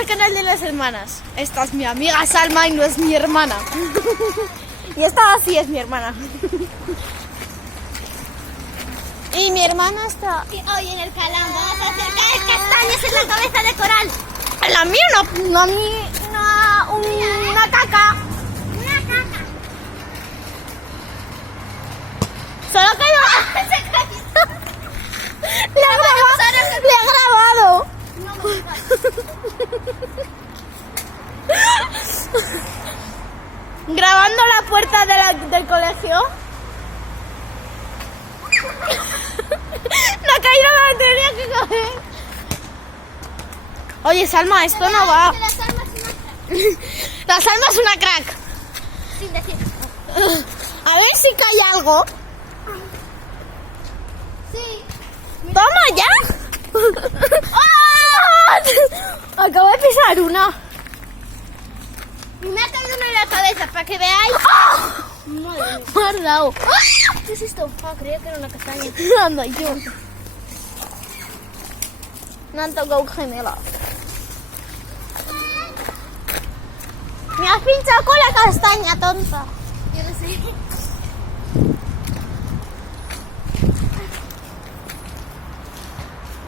al canal de las hermanas. Esta es mi amiga Salma y no es mi hermana. Y esta sí es mi hermana. Y mi hermana está... Hoy en el canal vamos a hacer caer castañas en la cabeza de Coral. La mía una caca. Una caca. Solo ha caído... Se cayó. Le ha grabado. No me digas. Grabando la puerta del colegio. No ha caído donde tenía que caer. Oye, Salma, esto no va. Que las armas son una crack. La Salma es una crack. Sin decir. A ver si cae algo. Sí. ¡Toma ya! ¡Ah! Acabo de pisar una. Me ha caído uno en la cabeza para que veáis. ¡Ah! Madre mía. Me has dado. ¿Qué es esto? Ah, creía que era una castaña. Anda, yo. Me han tocado gemela. Me has pinchado con la castaña, tonta. Yo no sé.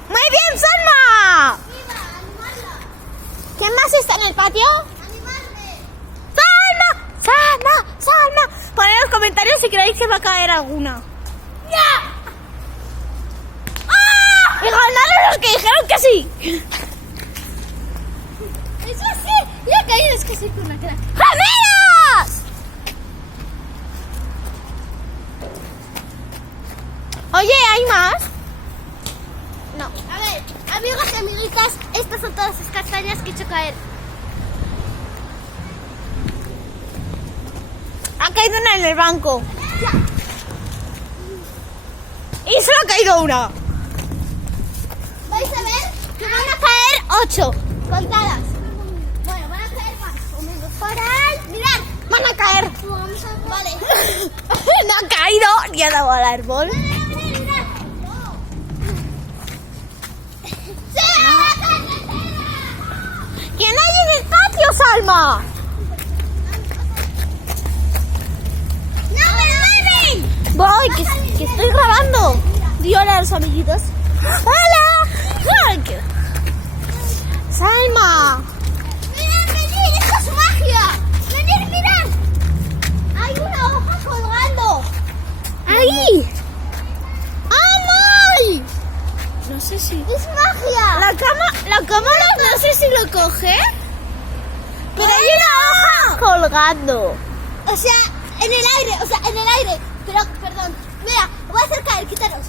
¡Muy bien, Salma! ¡Viva! ¡Animarla! ¿Quién más está en el patio? ¡Animarme! ¡Salma! ¡Salma! ¡Salma! Poned en los comentarios si creéis que va a caer alguna. ¡Ya! ¡Ah! ¡Y ganaron los que dijeron que sí! ¡Eso sí! ¡Ya ha caído! Es que soy una crack. ¡Gemelas! Oye, ¿hay más? No. A ver, amigos y amiguitas, estas son todas las castañas que he hecho caer. Ha caído una en el banco. Y solo ha caído una. ¿Vais a ver? Que van a caer 8 contadas. Bueno, van a caer más o menos. Coral, mirad. Van a caer. Vale. No ha caído ni ha dado al árbol. Mirad. ¡Sí! ¿Quién hay en el patio, Salma? ¡No me mueven! Voy, que estoy grabando. Di hola a los amiguitos. ¡Hola! ¡Ay, qué- Salma. ¡Mirad, venid! ¡Esto es magia! ¡Venid, mirad! Hay una hoja colgando. ¡Ahí! ¡Amay! No sé si... ¡Es magia! La cámara no sé si lo coge. Pero hay una hoja colgando. O sea, en el aire, Pero, perdón. Mira, voy a hacer caer, quítaros.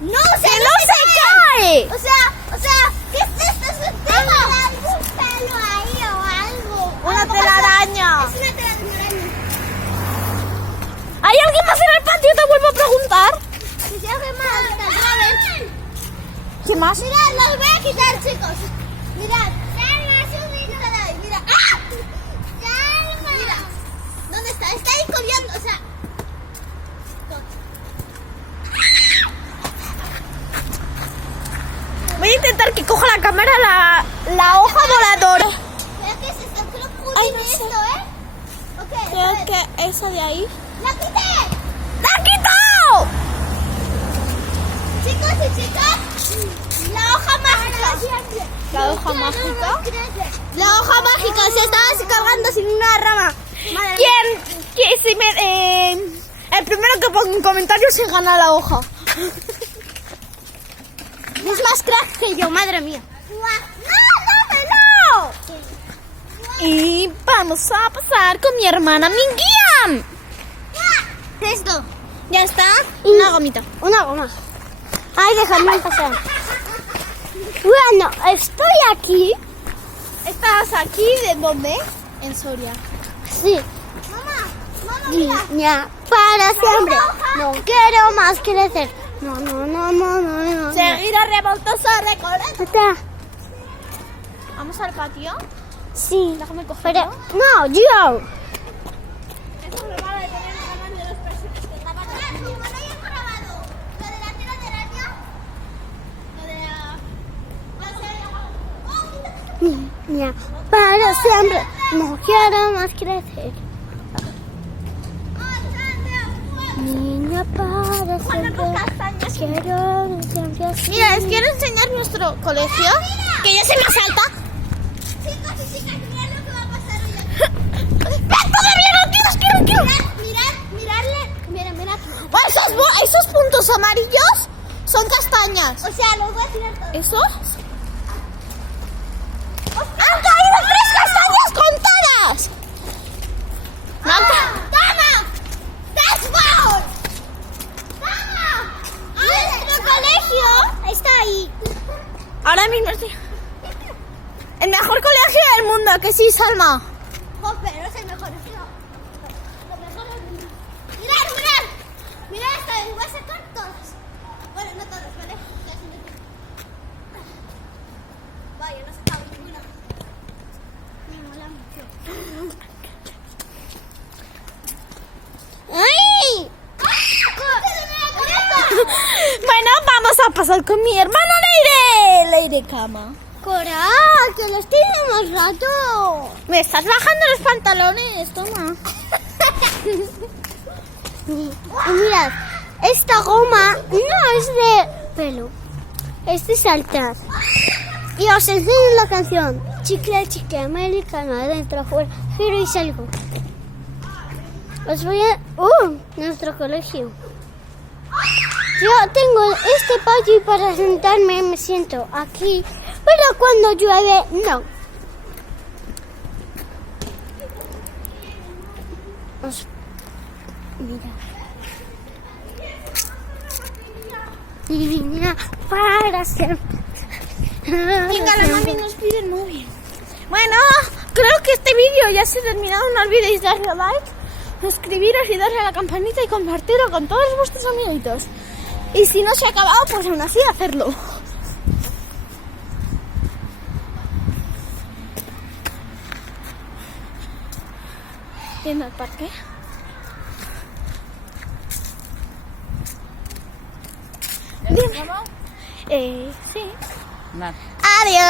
¡No, o sea, ¡Que no se cae! O sea, ¿qué es esto? ¿Es un tema? ¿Algún pelo ahí o algo? Una Algo telaraña. pasa- Es una telaraña. ¿Hay alguien más en el patio? Te vuelvo a preguntar. Si hay alguien más, que nos graben. ¿Qué más? Mirad, los voy a quitar, chicos. Mirad. Salma, subid. Mira. ¡Ah! Salma. Mira. ¿Dónde está? Está ahí corriendo, o sea. Voy a intentar que coja la cámara la hoja voladora. ¿Pero qué es esto? Creo que Ay, tiene no sé. esto, ¿eh? Ok, a Creo ver. que esa de ahí. ¡La quité! ¡La ha quitado! Chicos y chicas, la hoja mágica. ¿La hoja mágica? La hoja mágica se estaba cargando sin una rama. Madre mía. ¿Quién si me, el primero que ponga un comentario se gana la hoja. Es más crack que yo, madre mía. ¡No! Y vamos a pasar con mi hermana Minguiam. ¿Qué es esto? Ya está. Una gomita. Una goma. Ay, dejadme pasar. Bueno, estoy aquí. ¿Estás aquí de dónde? En Soria. Sí. Mamá, niña, para siempre. No quiero más crecer. No. Seguir a revoltosa recorrer. Está. Vamos al patio. Sí. Déjame Pero, cogerlo. no, yo. Esto es lo malo de tener el canal de dos personas que graban. Como no hayas grabado lo de la telaraña, Lo de la... va a ser... ¡Oh, Niña, para siempre. No quiero más crecer. Niña, para siempre. Quiero siempre así. Mira, les quiero enseñar nuestro colegio. Que ya se me asalta. Chicos y chicas, mirad lo que va a pasar hoy aquí. ¡Todavía no quiero! Mirad. Esos puntos amarillos son castañas. O sea, los voy a tirar todos. ¿Esos? ¡Han caído 3 castañas contadas! No han ca- ¡Toma! ¡Das Ball! ¡Toma! ¡Nuestro colegio está ahí! Ahora mismo estoy... El mejor colegio del mundo, que sí, Salma. Pero es el mejor, es lo mejor del mundo. ¡Mirad! Mirad esta vez, voy a sacar todas. Bueno, no todas, ¿vale? Casi no tengo. Vaya, no he sacado ninguna. Me mola mucho. ¡Ay! Bueno, vamos a pasar con mi hermano Leire Cama. ¡Cora! ¡Que los tiene más rato! Me estás bajando los pantalones, toma. Y mirad, esta goma no es de pelo, es de saltar. Y os enseño la canción. Chicle, chicle, americano, adentro, afuera, giro y salgo. Os voy a... nuestro colegio. Yo tengo este patio y para sentarme me siento aquí, pero cuando llueve, no. Mira. Niña, para siempre. Venga, la mami nos pide el móvil. Bueno, creo que este vídeo ya se ha terminado. No olvidéis darle a like, suscribiros y darle a la campanita y compartirlo con todos vuestros amiguitos. Y si no se ha acabado, pues aún así hacerlo. Yendo al parque. Dime. Sí. Nada. Adiós.